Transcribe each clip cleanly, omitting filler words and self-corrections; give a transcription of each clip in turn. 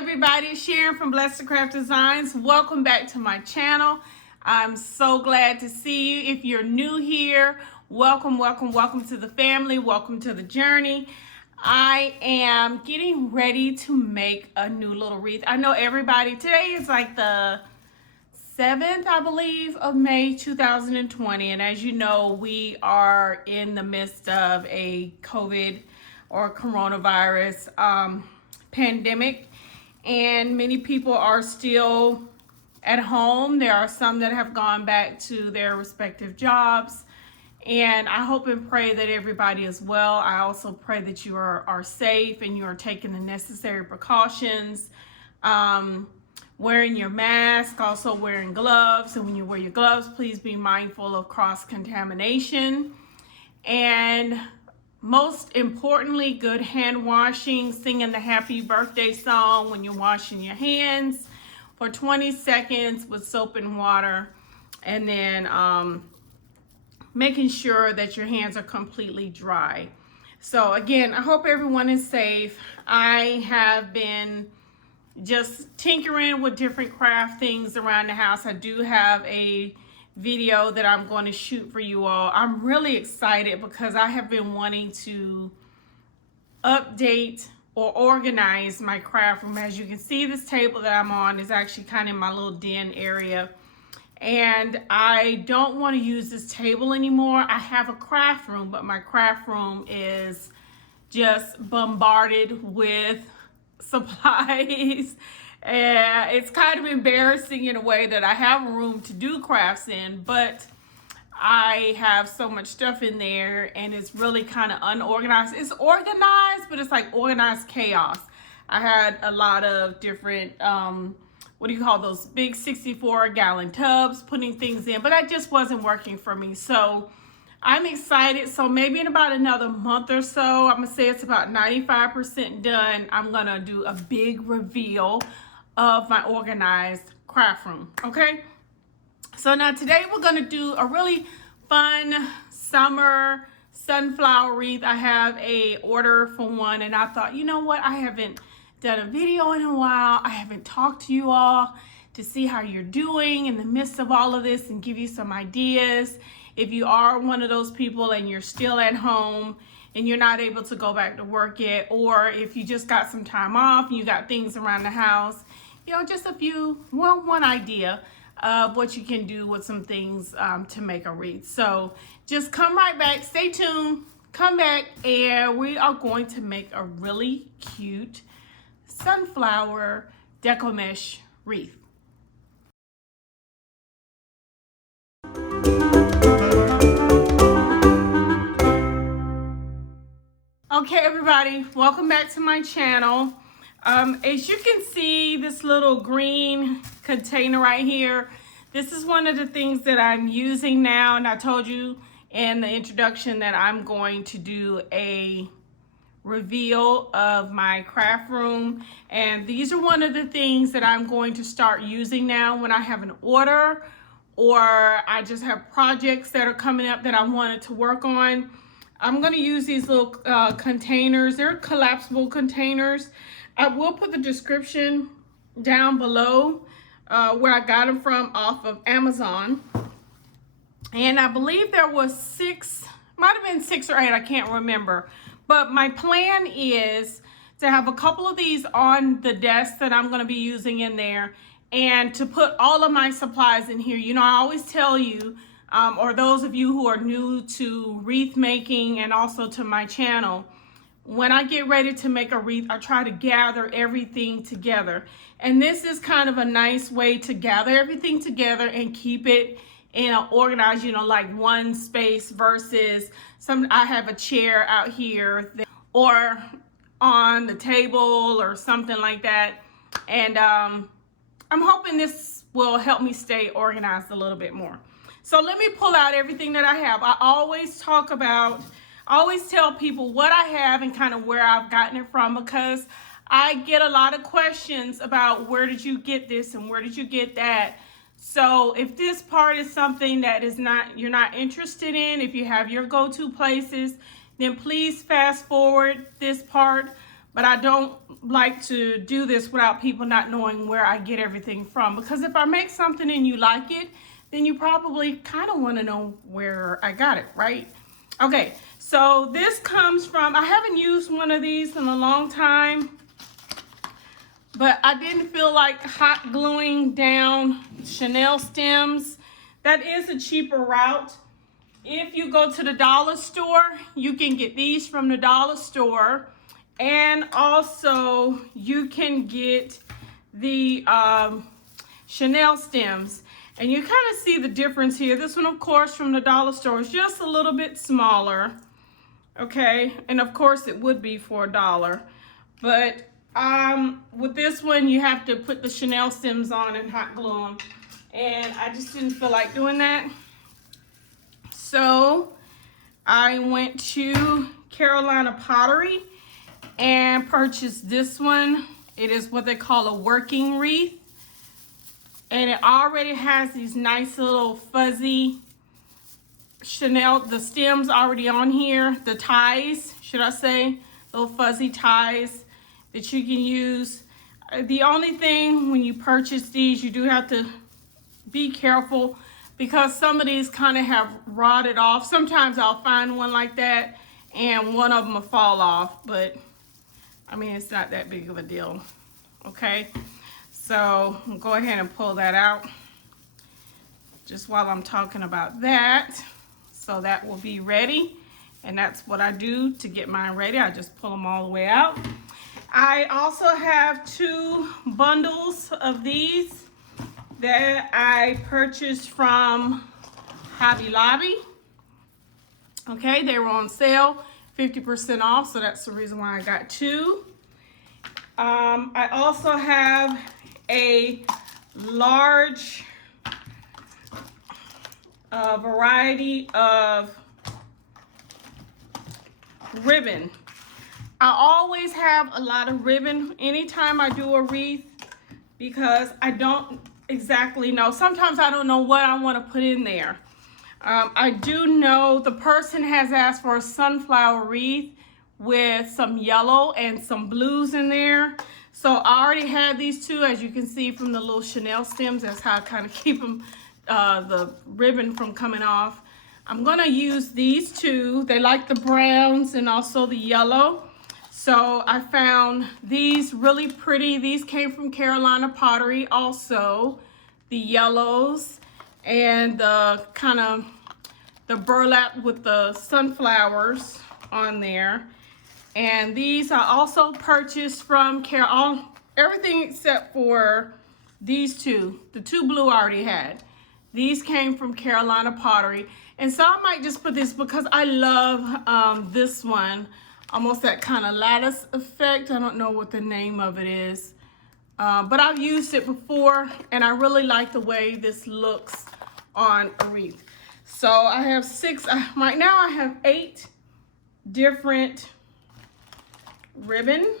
everybody, Sharon from Blessed to Craft Designs. Welcome back to my channel. I'm so glad to see you. If you're new here, welcome to the family. Welcome to the journey. I am getting ready to make a new little wreath. I know everybody, today is like the 7th, I believe, of May 2020. And as you know, we are in the midst of a COVID or coronavirus pandemic. And many people are still at home. There are some that have gone back to their respective jobs. And I hope and pray that everybody is well. I also pray that you are safe and you are taking the necessary precautions. Wearing your mask, also wearing gloves. And when you wear your gloves, please be mindful of cross-contamination. And most importantly, good hand washing, singing the happy birthday song when you're washing your hands for 20 seconds with soap and water, and then making sure that your hands are completely dry. So again, I hope everyone is safe. I have been just tinkering with different craft things around the house. I do have a video that I'm going to shoot for you all. I'm really excited because I have been wanting to update or organize my craft room. As you can see, this table that I'm on is actually kind of in my little den area, and I don't want to use this table anymore. I have a craft room, but my craft room is just bombarded with supplies. And it's kind of embarrassing in a way that I have a room to do crafts in, but I have so much stuff in there and it's really kind of unorganized. It's organized, but it's like organized chaos. I had a lot of different, what do you call those, big 64-gallon tubs putting things in, but that just wasn't working for me. So I'm excited. So maybe in about another month or so, I'm gonna say it's about 95% done, I'm gonna do a big reveal of my organized craft room. Okay, so now today we're gonna do a really fun summer sunflower wreath. I have a order for one, and I thought, you know what, I haven't done a video in a while. I haven't talked to you all to see how you're doing in the midst of all of this and give you some ideas. If you are one of those people and you're still at home and you're not able to go back to work yet, or if you just got some time off and you got things around the house, you know, just one idea of what you can do with some things to make a wreath. So just come right back, stay tuned, come back, and we are going to make a really cute sunflower deco mesh wreath. Okay, everybody, welcome back to my channel. As you can see, this little green container right here, this is one of the things that I'm using now, and I told you in the introduction that I'm going to do a reveal of my craft room, and these are one of the things that I'm going to start using now when I have an order or I just have projects that are coming up that I wanted to work on. I'm going to use these little containers. They're collapsible containers. I will put the description down below where I got them from off of Amazon. And I believe there was 6, might have been 6 or 8, I can't remember. But my plan is to have a couple of these on the desk that I'm going to be using in there, and to put all of my supplies in here. You know, I always tell you, or those of you who are new to wreath making and also to my channel, when I get ready to make a wreath, I try to gather everything together. And this is kind of a nice way to gather everything together and keep it in an organized, you know, like one space versus I have a chair out here or on the table or something like that. And I'm hoping this will help me stay organized a little bit more. So let me pull out everything that I have. I always tell people what I have and kind of where I've gotten it from, because I get a lot of questions about where did you get this and where did you get that. So if this part is something that you're not interested in, if you have your go-to places, then please fast forward this part. but I don't like to do this without people not knowing where I get everything from, because if I make something and you like it, then you probably kind of want to know where I got it, right? Okay, so this comes from, I haven't used one of these in a long time, but I didn't feel like hot gluing down Chanel stems. That is a cheaper route. If you go to the dollar store, you can get these from the dollar store. And also you can get the Chanel stems. And you kind of see the difference here. This one, of course, from the dollar store is just a little bit smaller. Okay, and of course it would be for $1. But with this one, you have to put the Chanel stems on and hot glue them. And I just didn't feel like doing that. So I went to Carolina Pottery and purchased this one. It is what they call a working wreath. And it already has these nice little fuzzy Chanel, the stems already on here, the ties, should I say, little fuzzy ties that you can use. The only thing when you purchase these, you do have to be careful because some of these kind of have rotted off. Sometimes I'll find one like that and one of them will fall off, but I mean, it's not that big of a deal, okay? So I'll go ahead and pull that out just while I'm talking about that. So that will be ready. And that's what I do to get mine ready. I just pull them all the way out. I also have 2 bundles of these that I purchased from Hobby Lobby. Okay, they were on sale, 50% off, so that's the reason why I got 2. I also have a large variety of ribbon. I always have a lot of ribbon anytime I do a wreath because I don't exactly know. Sometimes I don't know what I want to put in there. I do know the person has asked for a sunflower wreath with some yellow and some blues in there. So I already have these 2, as you can see from the little Chanel stems. That's how I kind of keep them, the ribbon from coming off. I'm gonna use these 2. They like the browns and also the yellow. So I found these really pretty. These came from Carolina Pottery also. The yellows and the kind of the burlap with the sunflowers on there. And these I also purchased from everything except for these 2. The 2 blue I already had. These came from Carolina Pottery. And so I might just put this because I love this one. Almost that kind of lattice effect. I don't know what the name of it is. But I've used it before and I really like the way this looks on a wreath. So I have 6, right now I have 8 different ribbon.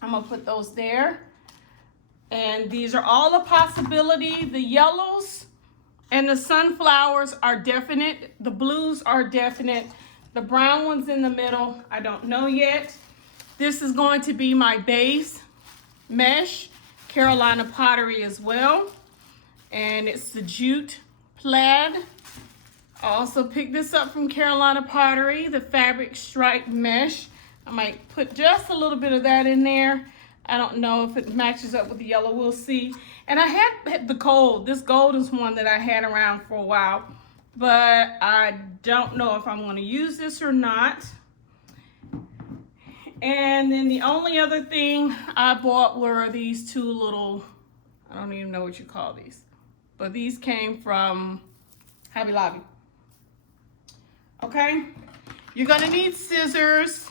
I'm gonna put those there. And these are all a possibility. The yellows and the sunflowers are definite. The blues are definite. The brown ones in the middle, I don't know yet. This is going to be my base mesh, Carolina Pottery as well. And it's the jute plaid. I also picked this up from Carolina Pottery, the fabric stripe mesh. I might put just a little bit of that in there. I don't know if it matches up with the yellow, we'll see. And I had the gold. This gold is one that I had around for a while, but I don't know if I'm gonna use this or not. And then the only other thing I bought were these 2 little, I don't even know what you call these, but these came from Hobby Lobby. Okay, you're gonna need scissors.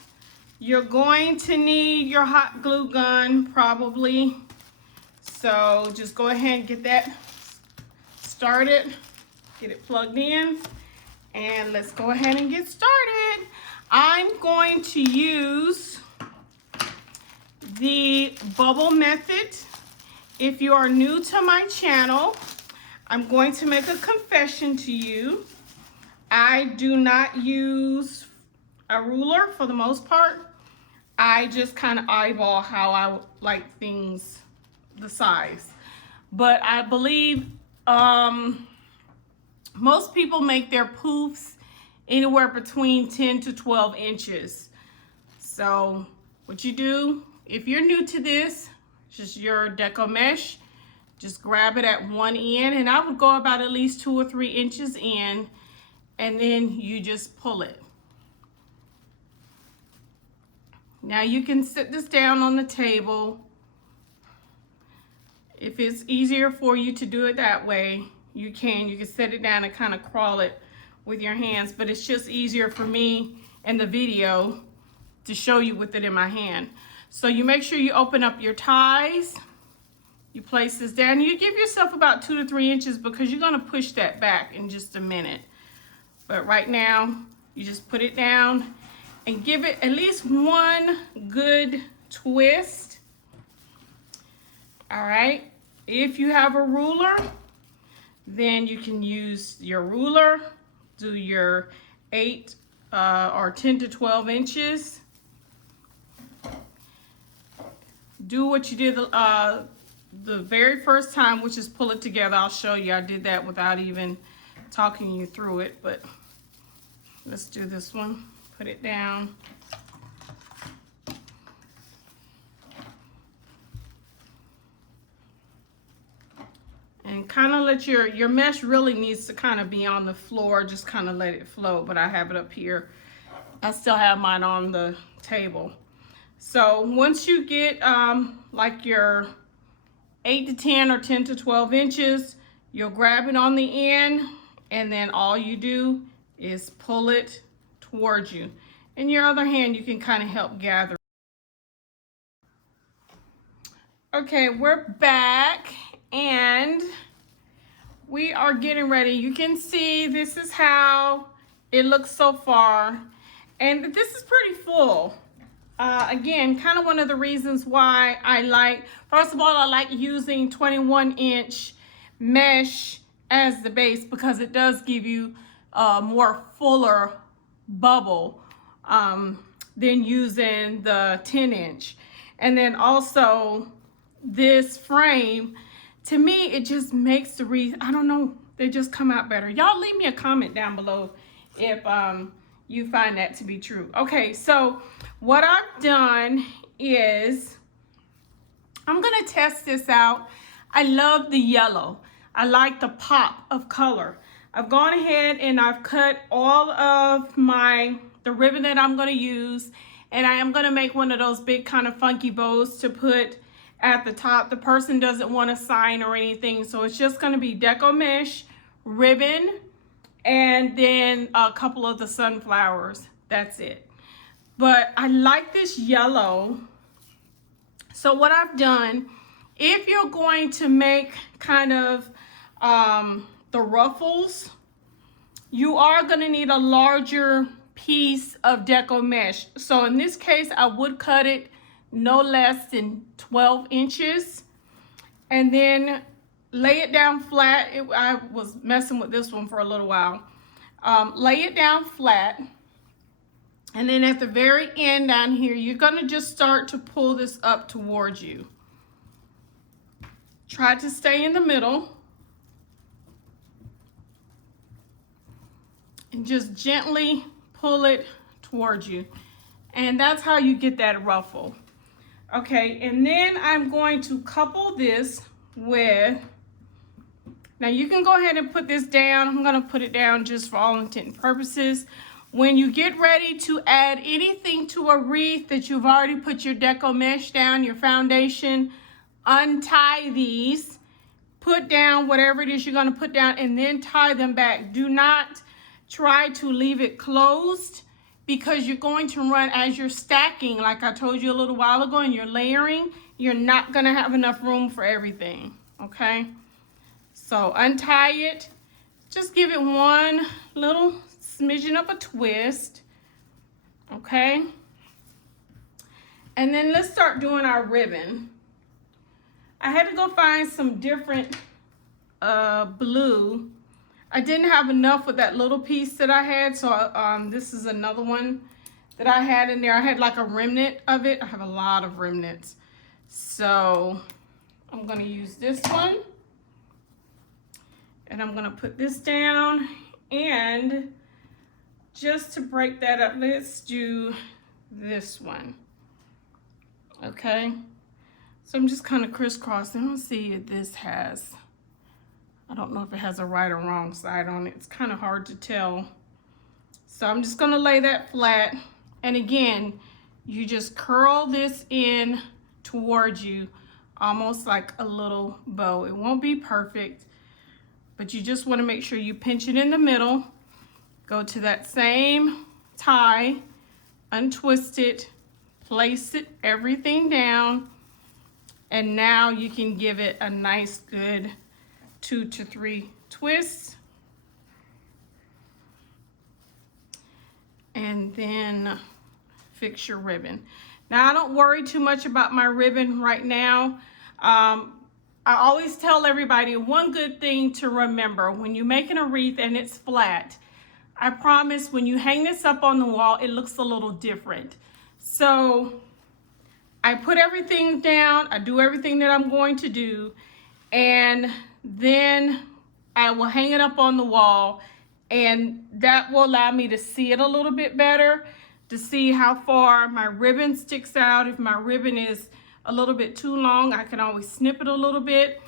You're going to need your hot glue gun probably. So just go ahead and get that started, get it plugged in, and let's go ahead and get started. I'm going to use the bubble method. If you are new to my channel, I'm going to make a confession to you. I do not use a ruler for the most part. I just kind of eyeball how I like things, the size. But I believe most people make their poofs anywhere between 10 to 12 inches. So what you do, if you're new to this, just your deco mesh, just grab it at one end, and I would go about at least 2 or 3 inches in, and then you just pull it. Now you can sit this down on the table. If it's easier for you to do it that way, you can set it down and kind of crawl it with your hands, but it's just easier for me in the video to show you with it in my hand. So you make sure you open up your ties, you place this down, you give yourself about 2 to 3 inches because you're gonna push that back in just a minute. But right now, you just put it down and give it at least one good twist. All right, if you have a ruler, then you can use your ruler, do your 8 or 10 to 12 inches. Do what you did the very first time, which is pull it together. I'll show you. I did that without even talking you through it, but let's do this one. Put it down. And kind of let your mesh really needs to kind of be on the floor. Just kind of let it flow, but I have it up here. I still have mine on the table. So once you get like your 8 to 10 or 10 to 12 inches, you'll grab it on the end, and then all you do is pull it towards you. In your other hand, you can kind of help gather. Okay, we're back and we are getting ready. You can see this is how it looks so far, and this is pretty full. Again, kind of one of the reasons why I like, first of all, I like using 21-inch mesh as the base because it does give you a more fuller bubble than using the 10-inch. And then also this frame, to me, it just makes the wreath, I don't know, they just come out better. Y'all leave me a comment down below if you find that to be true. Okay, so what I've done is I'm gonna test this out. I love the yellow. I like the pop of color. I've gone ahead and I've cut all of the ribbon that I'm gonna use, and I am gonna make one of those big kind of funky bows to put at the top. The person doesn't want a sign or anything, so it's just gonna be deco mesh, ribbon, and then a couple of the sunflowers. That's it. But I like this yellow. So what I've done, if you're going to make kind of the ruffles, you are going to need a larger piece of deco mesh. So in this case, I would cut it no less than 12 inches and then lay it down flat. I was messing with this one for a little while. Lay it down flat, and then at the very end down here, you're gonna just start to pull this up towards you. Try to stay in the middle and just gently pull it towards you. And that's how you get that ruffle. Okay, and then I'm going to couple this with, now you can go ahead and put this down. I'm gonna put it down just for all intent and purposes. When you get ready to add anything to a wreath that you've already put your deco mesh down, your foundation, untie these, put down whatever it is you're gonna put down, and then tie them back. Do not try to leave it closed, because you're going to run, as you're stacking, like I told you a little while ago, and you're layering, you're not gonna have enough room for everything, okay? So untie it, just give it one little smidgen of a twist, okay? And then let's start doing our ribbon. I had to go find some different blue. I didn't have enough with that little piece that I had, so this is another one that I had in there. I had like a remnant of it. I have a lot of remnants. So I'm gonna use this one. And I'm gonna put this down, and just to break that up, let's do this one. Okay, so I'm just kind of crisscrossing. Let's see if this has, I don't know if it has a right or wrong side on it. It's kind of hard to tell. So I'm just gonna lay that flat. And again, you just curl this in towards you, almost like a little bow. It won't be perfect, but you just wanna make sure you pinch it in the middle. Go to that same tie, untwist it, place it, everything down, and now you can give it a nice good 2 to 3 twists. And then fix your ribbon. Now I don't worry too much about my ribbon right now. I always tell everybody one good thing to remember when you're making a wreath and it's flat. I promise when you hang this up on the wall, it looks a little different. So I put everything down, I do everything that I'm going to do, and then I will hang it up on the wall, and that will allow me to see it a little bit better, to see how far my ribbon sticks out. If my ribbon is a little bit too long, I can always snip it a little bit.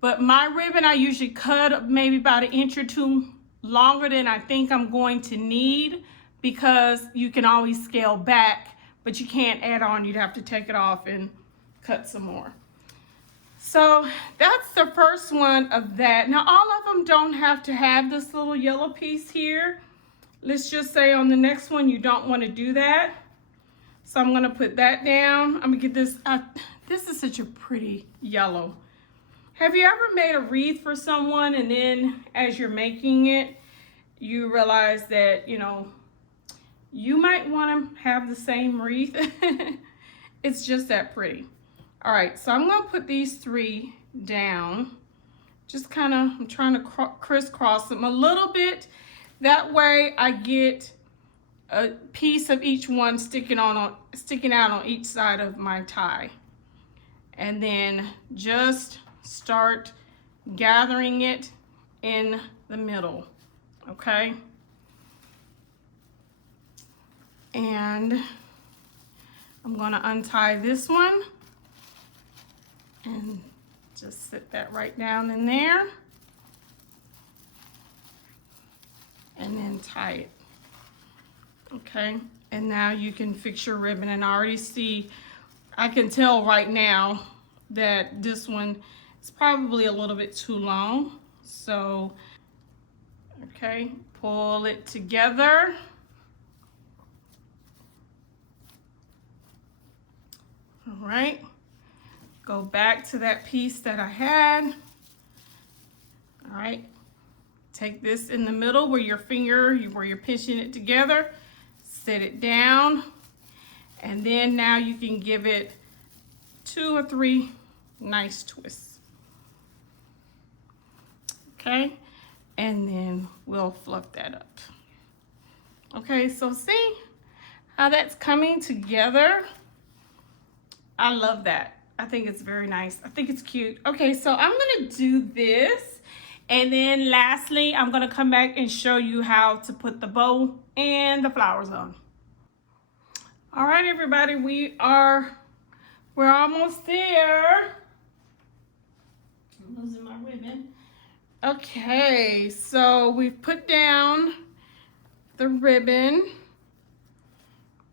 But my ribbon, I usually cut maybe about 1 inch or 2 longer than I think I'm going to need, because you can always scale back, but you can't add on. You'd have to take it off and cut some more. So that's the first one of that. Now all of them don't have to have this little yellow piece here. Let's just say on the next one you don't want to do that. So I'm gonna put that down. I'm gonna get this, this is such a pretty yellow. Have you ever made a wreath for someone and then as you're making it, you realize that, you know, you might want to have the same wreath? It's just that pretty. All right, so I'm gonna put these 3 down. Just kind of, I'm trying to crisscross them a little bit. That way I get a piece of each one sticking out on each side of my tie. And then just start gathering it in the middle, okay? And I'm gonna untie this one and just sit that right down in there and then tie it, okay? And now you can fix your ribbon, and I already see, I can tell right now that this one is probably a little bit too long. So, okay, pull it together. All right, go back to that piece that I had. All right, take this in the middle where your finger, where you're pinching it together, set it down, and then now you can give it 2 or 3 nice twists. Okay, and then we'll fluff that up. Okay, so see how that's coming together? I love that. I think it's very nice. I think it's cute. Okay, so I'm gonna do this, and then lastly, I'm gonna come back and show you how to put the bow and the flowers on. All right, everybody, we're almost there. I'm losing my ribbon. Okay, so we've put down the ribbon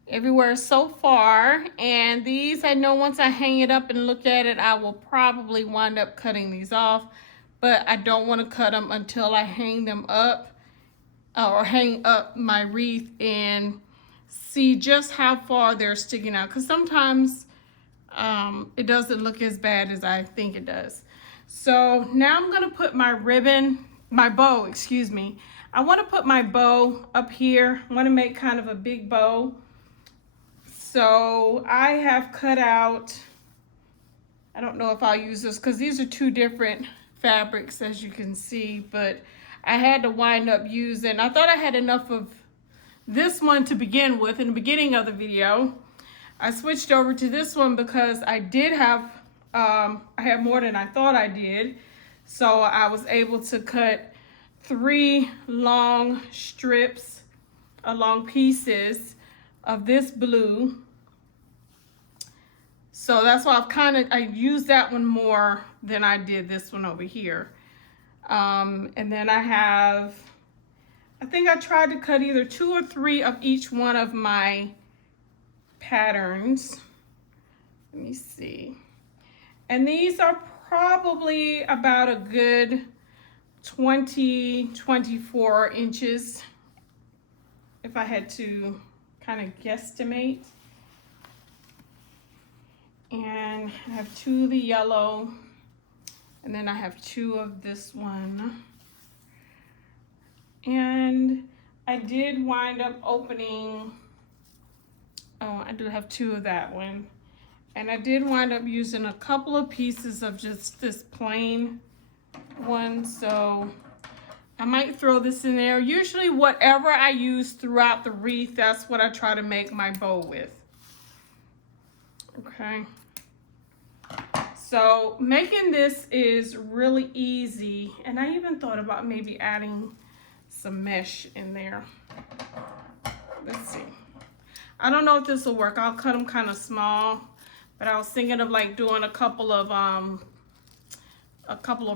everywhere so far, and these, I know once I hang it up and look at it, I will probably wind up cutting these off, but I don't want to cut them until I hang them up, or hang up my wreath and see just how far they're sticking out, because sometimes it doesn't look as bad as I think it does. So now I'm gonna put my bow, excuse me. I wanna put my bow up here. I wanna make kind of a big bow. So I have cut out, I don't know if I'll use this because these are 2 different fabrics, as you can see, but I had to wind up using, I thought I had enough of this one to begin with in the beginning of the video. I switched over to this one because I did have, I had more than I thought I did. So I was able to cut 3 long strips, long pieces of this blue. So that's why I used that one more than I did this one over here. And then I think I tried to cut either 2 or 3 of each one of my patterns. Let me see. And these are probably about a good 24 inches if I had to kind of guesstimate. And I have 2 of the yellow, and then I have 2 of this one. And I did wind up opening, oh, I do have 2 of that one. And I did wind up using a couple of pieces of just this plain one, so I might throw this in there. Usually whatever I use throughout the wreath, that's what I try to make my bow with. Okay. So making this is really easy, and I even thought about maybe adding some mesh in there. Let's see. I don't know if this will work. I'll cut them kind of small, but I was thinking of like doing a couple of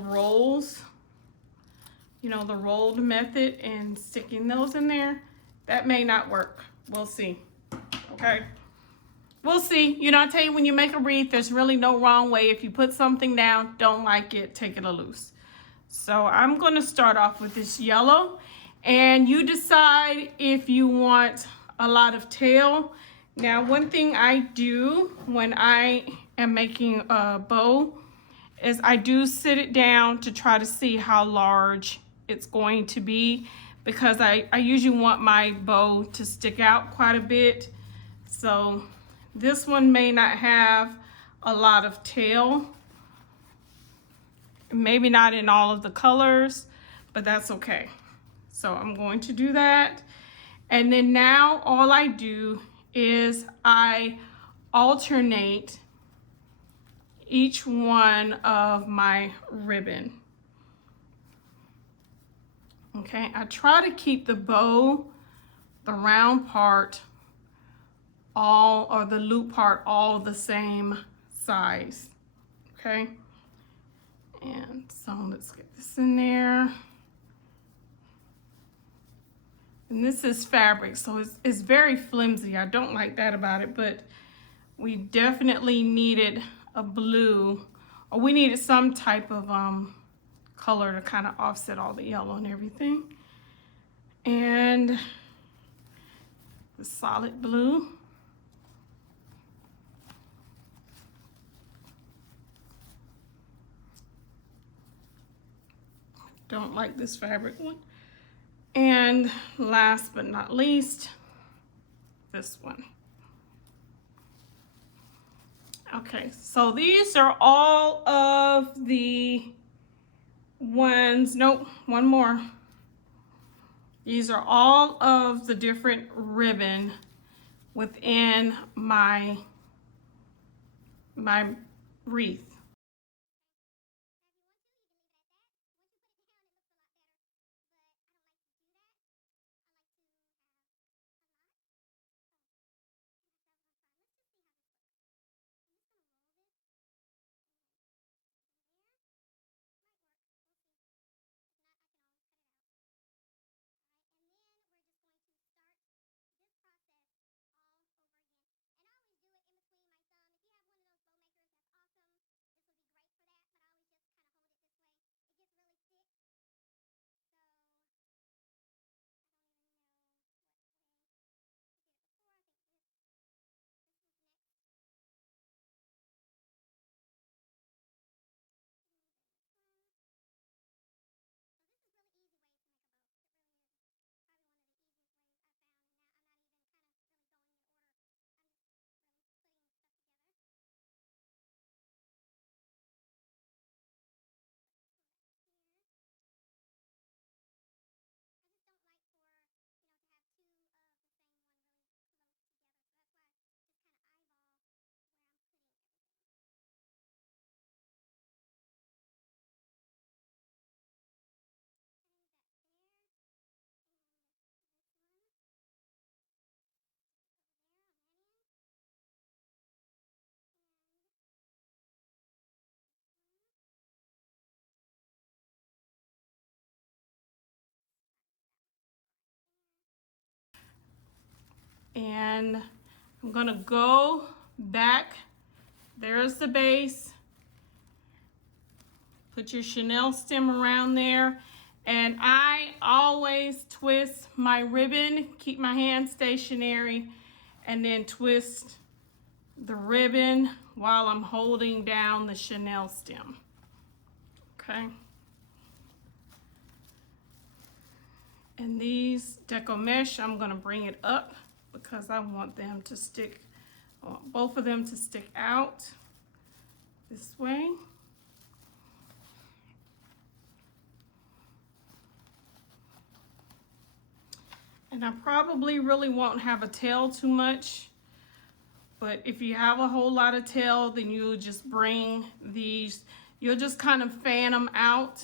rolls, you know, the rolled method, and sticking those in there. That may not work. We'll see. Okay. We'll see. You know, I tell you, when you make a wreath, there's really no wrong way. If you put something down, don't like it, take it loose. So I'm going to start off with this yellow, and you decide if you want a lot of tail. Now, one thing I do when I am making a bow is I do sit it down to try to see how large it's going to be, because I usually want my bow to stick out quite a bit. So this one may not have a lot of tail, maybe not in all of the colors, but that's okay. So I'm going to do that. And then now all I do is I alternate each one of my ribbon. Okay, I try to keep the bow, the round part, or the loop part, all the same size. Okay, and so let's get this in there. And this is fabric, so it's very flimsy. I don't like that about it, but we definitely needed a blue, or we needed some type of color to kind of offset all the yellow and everything. And the solid blue. Don't like this fabric one. And last but not least, this one. Okay, so these are all of the ones, nope, one more. These are all of the different ribbon within my wreath. And I'm gonna go back. There's the base. Put your chenille stem around there. And I always twist my ribbon, keep my hand stationary, and then twist the ribbon while I'm holding down the chenille stem. Okay. And these deco mesh, I'm gonna bring it up because I want them to stick, I want both of them to stick out this way. And I probably really won't have a tail too much, but if you have a whole lot of tail, then you'll just bring these, you'll just kind of fan them out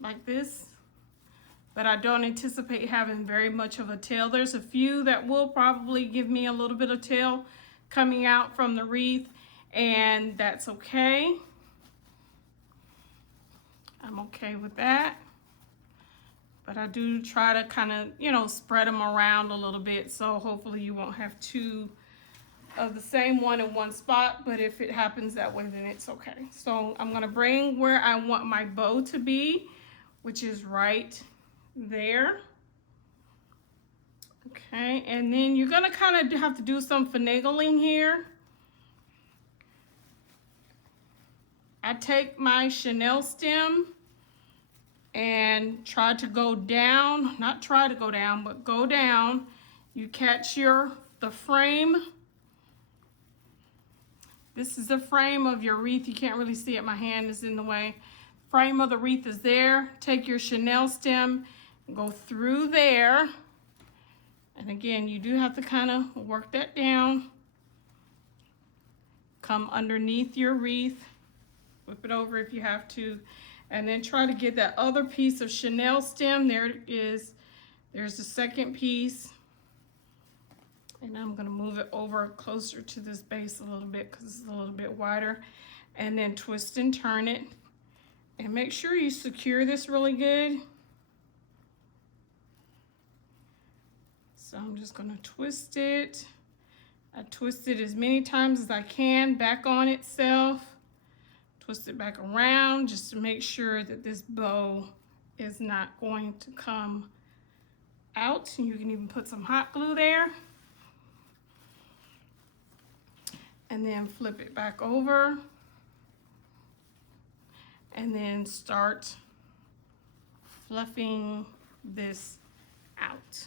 like this. But I don't anticipate having very much of a tail. There's a few that will probably give me a little bit of tail coming out from the wreath, and that's okay. I'm okay with that. But I do try to kind of, you know, spread them around a little bit, so hopefully you won't have two of the same one in one spot, but if it happens that way, then it's okay. So I'm gonna bring where I want my bow to be, which is right there. Okay, and then you're gonna kind of have to do some finagling here. I take my chenille stem and try to go down, not try to go down, but go down. You catch the frame. This is the frame of your wreath. You can't really see it, my hand is in the way. Frame of the wreath is there. Take your chenille stem, go through there. And again, you do have to kind of work that down. Come underneath your wreath, flip it over if you have to. And then try to get that other piece of chenille stem. There it is. There's the second piece. And I'm gonna move it over closer to this base a little bit because it's a little bit wider. And then twist and turn it. And make sure you secure this really good. So I'm just gonna twist it. I twist it as many times as I can back on itself. Twist it back around just to make sure that this bow is not going to come out. You can even put some hot glue there. And then flip it back over. And then start fluffing this out.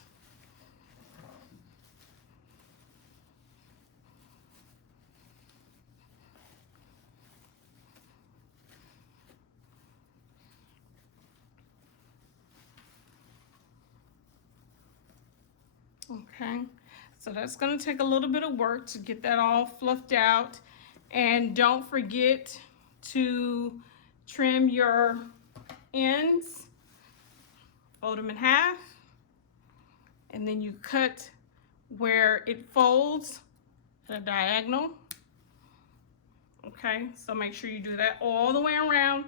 Okay, so that's going to take a little bit of work to get that all fluffed out. And don't forget to trim your ends, fold them in half, and then you cut where it folds at a diagonal. Okay, so make sure you do that all the way around.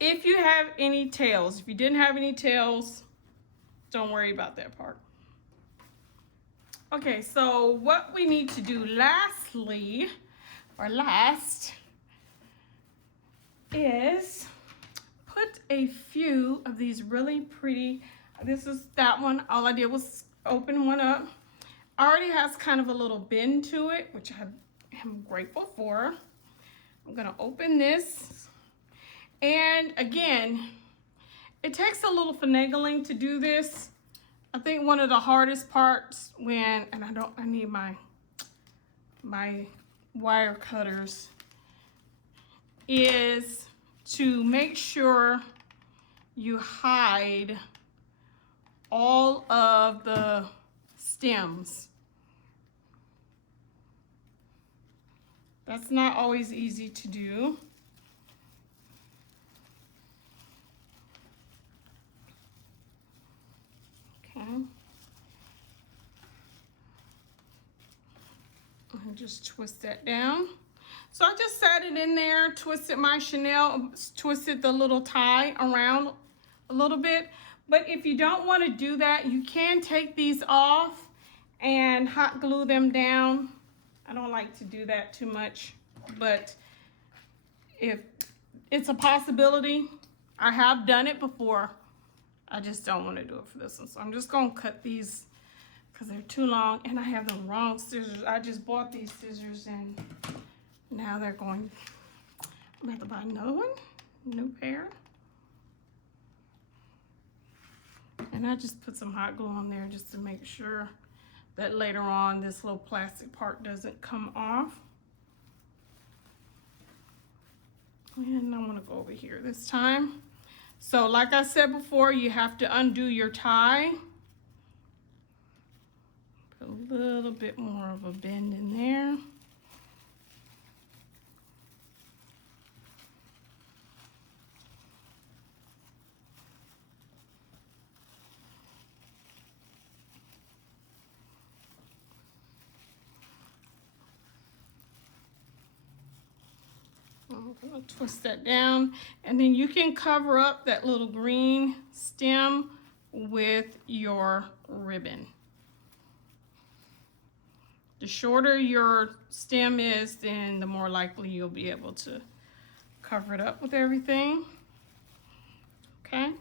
If you have any tails, if you didn't have any tails, don't worry about that part. Okay, so what we need to do lastly, or last, is put a few of these really pretty, this is that one, all I did was open one up. Already has kind of a little bend to it, which I am grateful for. I'm gonna open this. And again, it takes a little finagling to do this. I think one of the hardest parts when, and I need my wire cutters, is to make sure you hide all of the stems. That's not always easy to do. And just twist that down. So I just sat it in there, twisted my chenille, twisted the little tie around a little bit. But if you don't want to do that, you can take these off and hot glue them down. I don't like to do that too much, but if it's a possibility, I have done it before. I just don't want to do it for this one. So I'm just going to cut these because they're too long, and I have the wrong scissors. I just bought these scissors and now they're going, I'm going to have to buy another one, new pair. And I just put some hot glue on there just to make sure that later on this little plastic part doesn't come off. And I'm gonna go over here this time. So like I said before, you have to undo your tie. Put a little bit more of a bend in there. I'm gonna twist that down, and then you can cover up that little green stem with your ribbon. The shorter your stem is, then the more likely you'll be able to cover it up with everything. Okay.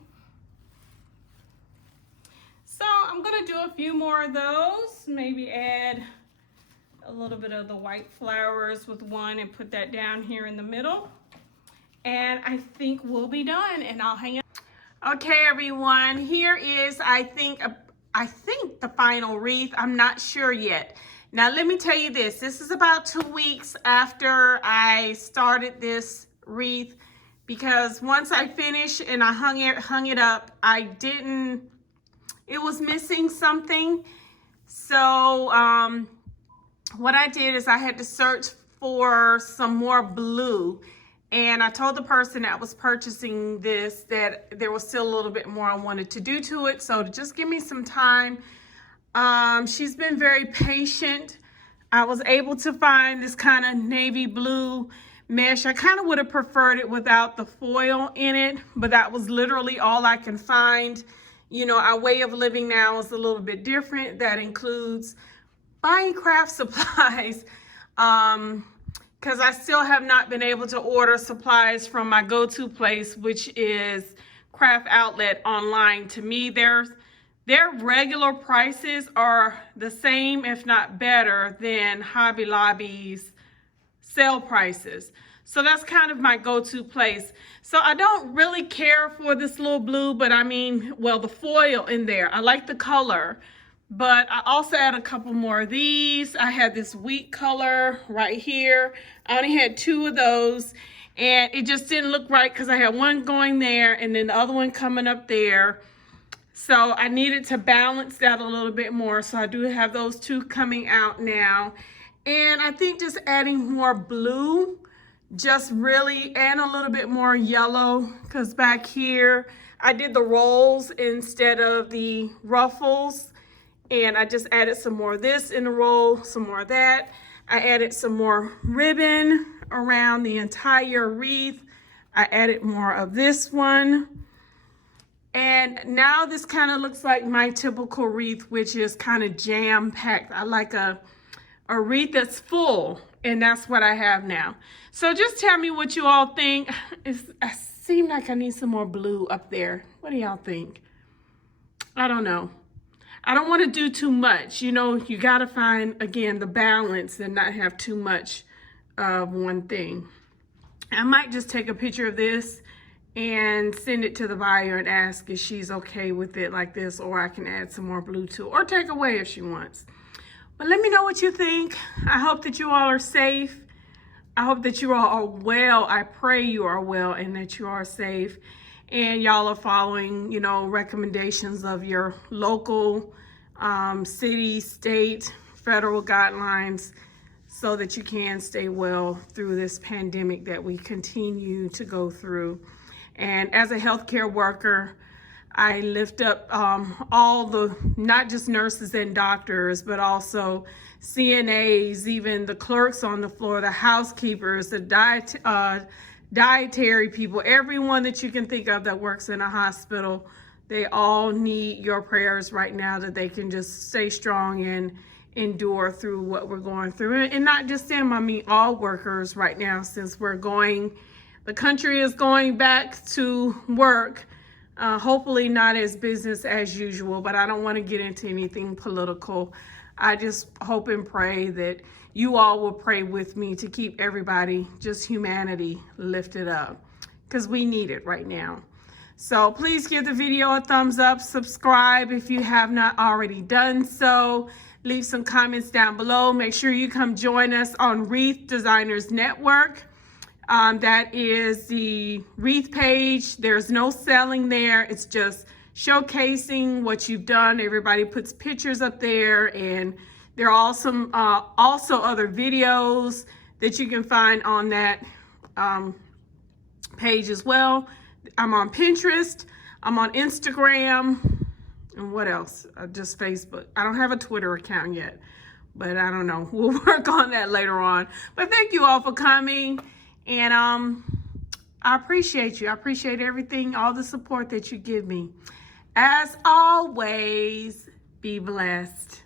So I'm gonna do a few more of those, maybe add a little bit of the white flowers with one and put that down here in the middle. And I think we'll be done, and I'll hang it. Okay, everyone, here is, I think the final wreath. I'm not sure yet. Now, let me tell you this. This is about 2 weeks after I started this wreath, because once I finished and I hung it up, it was missing something. So, what I did is I had to search for some more blue, and I told the person that was purchasing this that there was still a little bit more I wanted to do to it, so to just give me some time. She's been very patient. I was able to find this kind of navy blue mesh. I kind of would have preferred it without the foil in it, but that was literally all I can find. You know, our way of living now is a little bit different. That includes buying craft supplies, because I still have not been able to order supplies from my go-to place, which is Craft Outlet online. To me, their regular prices are the same, if not better, than Hobby Lobby's sale prices. So that's kind of my go-to place. So I don't really care for this little blue, but I mean, well, the foil in there, I like the color. But I also add a couple more of these. I had this wheat color right here. I only had 2 of those, and it just didn't look right because I had one going there and then the other one coming up there. So I needed to balance that a little bit more. So I do have those 2 coming out now. And I think just adding more blue, just really, and a little bit more yellow, because back here I did the rolls instead of the ruffles. And I just added some more of this in the roll, some more of that. I added some more ribbon around the entire wreath. I added more of this one. And now this kind of looks like my typical wreath, which is kind of jam-packed. I like a wreath that's full, and that's what I have now. So just tell me what you all think. I seem like I need some more blue up there. What do y'all think? I don't know. I don't want to do too much. You know, you got to find, again, the balance and not have too much of one thing. I might just take a picture of this and send it to the buyer and ask if she's okay with it like this, or I can add some more blue to it, or take away if she wants. But let me know what you think. I hope that you all are safe. I hope that you all are well. I pray you are well and that you are safe. And y'all are following, you know, recommendations of your local, city, state, federal guidelines, so that you can stay well through this pandemic that we continue to go through. And as a healthcare worker, I lift up all the, not just nurses and doctors, but also CNAs, even the clerks on the floor, the housekeepers, the dietary people, everyone that you can think of that works in a hospital, They all need your prayers right now, that they can just stay strong and endure through what we're going through. And not just them, I mean all workers right now, since the country is going back to work. Hopefully not as business as usual, but I don't want to get into anything political. I just hope and pray that you all will pray with me to keep everybody, just humanity, lifted up, because we need it right now. So please give the video a thumbs up, subscribe if you have not already done so. Leave some comments down below. Make sure you come join us on Wreath Designers Network. That is the Wreath page. There's no selling there. It's just showcasing what you've done. Everybody puts pictures up there, and there are also other videos that you can find on that page as well. I'm on Pinterest. I'm on Instagram. And what else? Just Facebook. I don't have a Twitter account yet, but I don't know. We'll work on that later on. But thank you all for coming. And I appreciate you. I appreciate everything, all the support that you give me. As always, be blessed.